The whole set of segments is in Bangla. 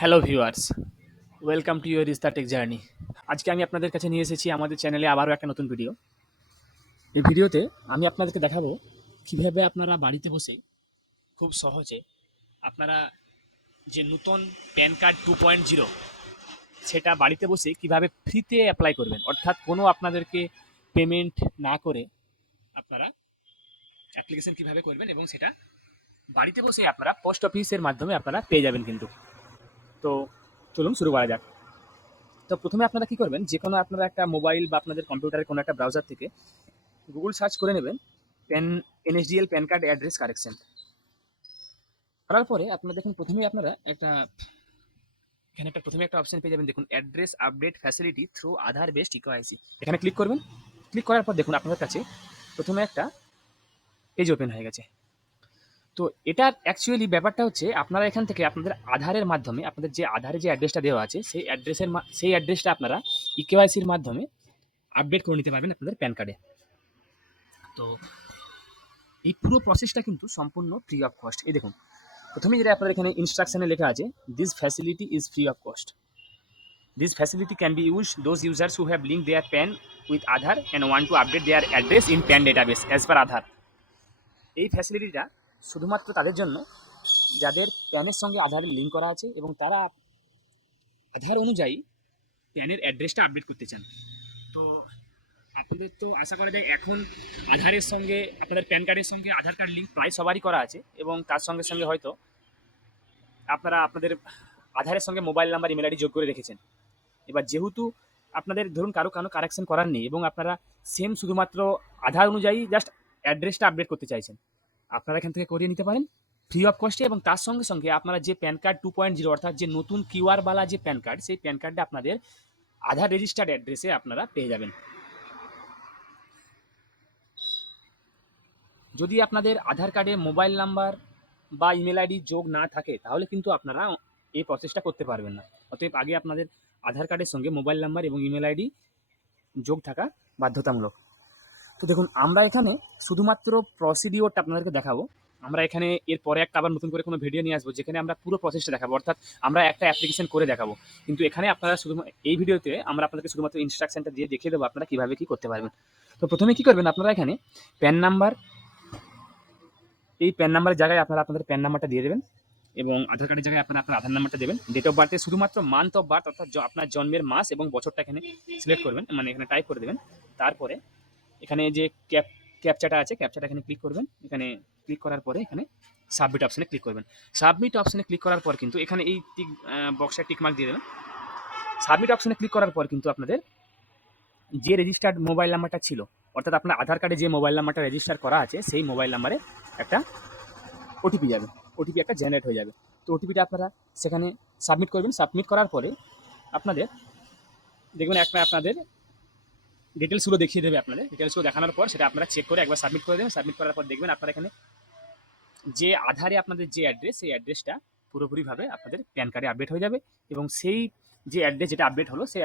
Hello viewers, welcome to your Rista tech journey. আজকে আমি আপনাদের কাছে নিয়ে এসেছি আমাদের চ্যানেলে আবারও একটা নতুন ভিডিও। এই ভিডিওতে আমি আপনাদেরকে দেখাবো কিভাবে আপনারা বাড়িতে বসে খুব সহজে আপনারা যে নতুন প্যান কার্ড 2.0 সেটা বাড়িতে বসে কিভাবে ফ্রিতে অ্যাপ্লাই করবেন, অর্থাৎ কোনো আপনাদেরকে পেমেন্ট না করে আপনারা অ্যাপ্লিকেশন কিভাবে করবেন এবং সেটা বাড়িতে বসে আপনারা পোস্ট অফিসের মাধ্যমে আপনারা পেয়ে যাবেন কিন্তু। তো চলুন শুরু করা যাক। তো প্রথমে আপনারা কি করবেন, যে কোনো আপনারা একটা মোবাইল বা আপনাদের কম্পিউটারের কোনো একটা ব্রাউজার থেকে গুগল সার্চ করে নেবেন pan NSDL pan card address correction. করার পরে আপনারা দেখুন প্রথমেই আপনারা প্রথমে একটা অপশন পেয়ে যাবেন, দেখুন অ্যাড্রেস আপডেট ফ্যাসিলিটি থ্রু আধার বেসড ইকোআইসি। এখানে ক্লিক করবেন। ক্লিক করার পর দেখুন আপনাদের কাছে প্রথমে একটা পেজ ওপেন হয়ে গেছে। তো এটার অ্যাকচুয়ালি ব্যাপারটা হচ্ছে আপনারা এখান থেকে আপনাদের আধারের মাধ্যমে আপনাদের যে আধারে যে অ্যাড্রেসটা দেওয়া আছে সেই অ্যাড্রেসটা আপনারা ইকেওয়াইসির মাধ্যমে আপডেট করে নিতে পারবেন আপনাদের প্যান কার্ডে। তো এই পুরো প্রসেসটা কিন্তু সম্পূর্ণ ফ্রি অফ কস্ট। এই দেখুন প্রথমে যেটা আপনাদের এখানে ইনস্ট্রাকশনে লেখা আছে, this facility is free of cost. This facility can be use those users who have link their PAN with Aadhaar and want to update their address in PAN database as per Aadhaar. এই ফ্যাসিলিটিটা শুধুমাত্র তাদের জন্য যাদের প্যানের সঙ্গে আধারের লিঙ্ক করা আছে এবং তারা আধার অনুযায়ী প্যানের অ্যাড্রেসটা আপডেট করতে চান। তো আপনাদের তো আশা করা যায় এখন আধারের সঙ্গে আপনাদের প্যান কার্ডের সঙ্গে আধার কার্ড লিঙ্ক প্রায় সবারই করা আছে এবং তার সঙ্গে সঙ্গে হয়তো আপনারা আপনাদের আধারের সঙ্গে মোবাইল নাম্বার ইমেল আইডি যোগ করে রেখেছেন। এবার যেহেতু আপনাদের ধরুন কারো কারেকশন করার নেই এবং আপনারা সেম শুধুমাত্র আধার অনুযায়ী জাস্ট অ্যাড্রেসটা আপডেট করতে চাইছেন, আপনারা এখান থেকে করিয়ে নিতে পারেন ফ্রি অফ কস্টে। এবং তার সঙ্গে সঙ্গে আপনারা যে প্যান কার্ড 2.0 অর্থাৎ যে নতুন কিউআর বালা যে প্যান কার্ড, সেই প্যান কার্ডটা আপনাদের আধার রেজিস্টার্ড অ্যাড্রেসে আপনারা পেয়ে যাবেন। যদি আপনাদের আধার কার্ডে মোবাইল নাম্বার বা ইমেল আইডি যোগ না থাকে তাহলে কিন্তু আপনারা এই প্রসেসটা করতে পারবেন না। অতএব আগে আপনাদের আধার কার্ডের সঙ্গে মোবাইল নাম্বার এবং ইমেল আইডি যোগ থাকা বাধ্যতামূলক। তো দেখুন আমরা এখানে শুধুমাত্র প্রসিডিওরটা আপনাদেরকে দেখাবো। আমরা এখানে এর পরে একটা আবার নতুন করে কোনো ভিডিও নিয়ে আসবো যেখানে আমরা পুরো প্রসেসটা দেখাবো, অর্থাৎ আমরা একটা অ্যাপ্লিকেশন করে দেখাবো। কিন্তু এখানে আপনারা এই ভিডিওতে আমরা আপনাদেরকে শুধুমাত্র ইনস্ট্রাকশনটা দিয়ে দেখিয়ে দেবো আপনারা কীভাবে কী করতে পারবেন। তো প্রথমে কী করবেন, আপনারা এখানে প্যান নাম্বার, এই প্যান নাম্বারের জায়গায় আপনারা আপনাদের প্যান নাম্বারটা দিয়ে দেবেন এবং আধার কার্ডের জায়গায় আপনারা আপনার আধার নাম্বারটা দেবেন। ডেট অফ বার্থে শুধুমাত্র মান্থ অফ বার্থ অর্থাৎ আপনার জন্মের মাস এবং বছরটা এখানে সিলেক্ট করবেন, মানে এখানে টাইপ করে দেবেন। তারপরে এখানে যে ক্যাপচাটা আছে, ক্যাপচাটা এখানে ক্লিক করবেন। এখানে ক্লিক করার পরে এখানে সাবমিট অপশানে ক্লিক করবেন। সাবমিট অপশানে ক্লিক করার পর কিন্তু এখানে এই বক্সে টিক মার্ক দিয়ে দেবেন। সাবমিট অপশানে ক্লিক করার পর কিন্তু আপনাদের যে রেজিস্টার্ড মোবাইল নাম্বারটা ছিল, অর্থাৎ আপনার আধার কার্ডে যে মোবাইল নাম্বারটা রেজিস্টার করা আছে সেই মোবাইল নাম্বারে একটা ওটিপি যাবে, ওটিপি একটা জেনারেট হয়ে যাবে। তো ওটিপিটা আপনারা সেখানে সাবমিট করবেন। সাবমিট করার পরে আপনাদের দেখবেন আপনাদের ডিটেলসগুলো দেখিয়ে দেবে। আপনাদের ডিটেলসগুলো দেখানোর পর সেটা আপনারা চেক করে একবার সাবমিট করে দেবেন। সাবমিট করার পর দেখবেন আপনারা এখানে যে আধারে আপনাদের যে অ্যাড্রেস, সেই অ্যাড্রেসটা পুরোপুরিভাবে আপনাদের প্যান কার্ডে আপডেট হয়ে যাবে এবং সেই যে অ্যাড্রেস যেটা আপডেট হলো সেই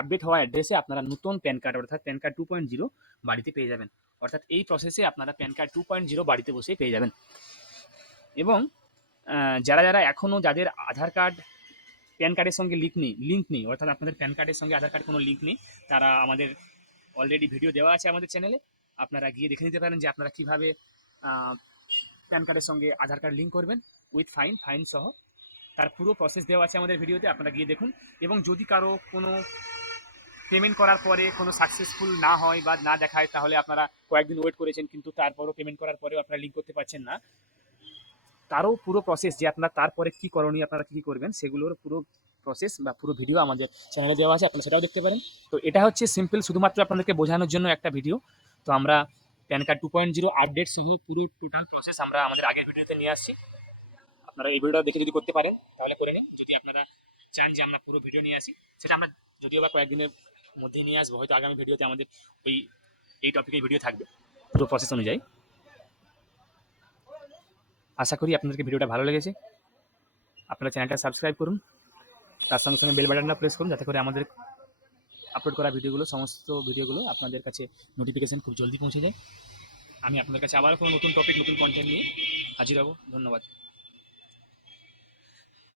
আপডেট হওয়া অ্যাড্রেসে আপনারা নতুন প্যান কার্ড অর্থাৎ প্যান কার্ড 2.0 বাড়িতে পেয়ে যাবেন। অর্থাৎ এই প্রসেসে আপনারা প্যান কার্ড 2.0 বাড়িতে বসেই পেয়ে যাবেন। এবং যারা যারা এখনও যাদের আধার কার্ড প্যান কার্ডের সঙ্গে লিঙ্ক নেই অর্থাৎ আপনাদের প্যান কার্ডের সঙ্গে আধার কার্ড কোনো লিঙ্ক নেই, তারা আমাদের অলরেডি ভিডিও দেওয়া আছে আমাদের চ্যানেলে, আপনারা গিয়ে দেখে নিতে পারেন যে আপনারা কীভাবে প্যান কার্ডের সঙ্গে আধার কার্ড লিঙ্ক করবেন উইথ ফাইন সহ। তার পুরো প্রসেস দেওয়া আছে আমাদের ভিডিওতে, আপনারা গিয়ে দেখুন। এবং যদি কারো কোনো পেমেন্ট করার পরে কোনো সাকসেসফুল না হয় বা না দেখায় তাহলে আপনারা কয়েকদিন ওয়েট করেছেন কিন্তু তারপরও পেমেন্ট করার পরেও আপনারা লিঙ্ক করতে পারছেন না, তারও পুরো প্রসেস যে আপনারা তারপরে কী করণীয় আপনারা কী করবেন সেগুলোর পুরো প্রসেস বা পুরো ভিডিও আমাদের চ্যানেলে দেওয়া আছে, আপনারা সেটাও দেখতে পারেন। তো এটা হচ্ছে সিম্পল শুধুমাত্র আপনাদেরকে বোঝানোর জন্য একটা ভিডিও। তো আমরা প্যান কার্ড 2.0 আপডেট সহ পুরো টোটাল প্রসেস আমরা আমাদের আগের ভিডিওতে নিয়ে আসছি। আপনারা এই ভিডিওটা দেখে যদি করতে পারেন তাহলে করে নিন। যদি আপনারা চান যে আমরা পুরো ভিডিও নিয়ে আসি, সেটা আমরা যদিও বা কয়েকদিনের মধ্যেই নিয়ে আসবো, হয়তো আগামী ভিডিওতে আমাদের এই টপিকের ভিডিও থাকবে পুরো প্রসেস অনুযায়ী। আশা করি আপনাদেরকে ভিডিওটা ভালো লেগেছে। আপনারা চ্যানেলটা সাবস্ক্রাইব করুন, তার সঙ্গে সঙ্গে বেল বাটনটা প্রেস করুন যাতে করে আমাদের আপলোড করা সমস্ত ভিডিওগুলো আপনাদের কাছে নোটিফিকেশন খুব জলদি পৌঁছে যায়। আমি আপনাদের কাছে আবার কোনো নতুন টপিক নতুন কন্টেন্ট নিয়ে হাজির হব। ধন্যবাদ।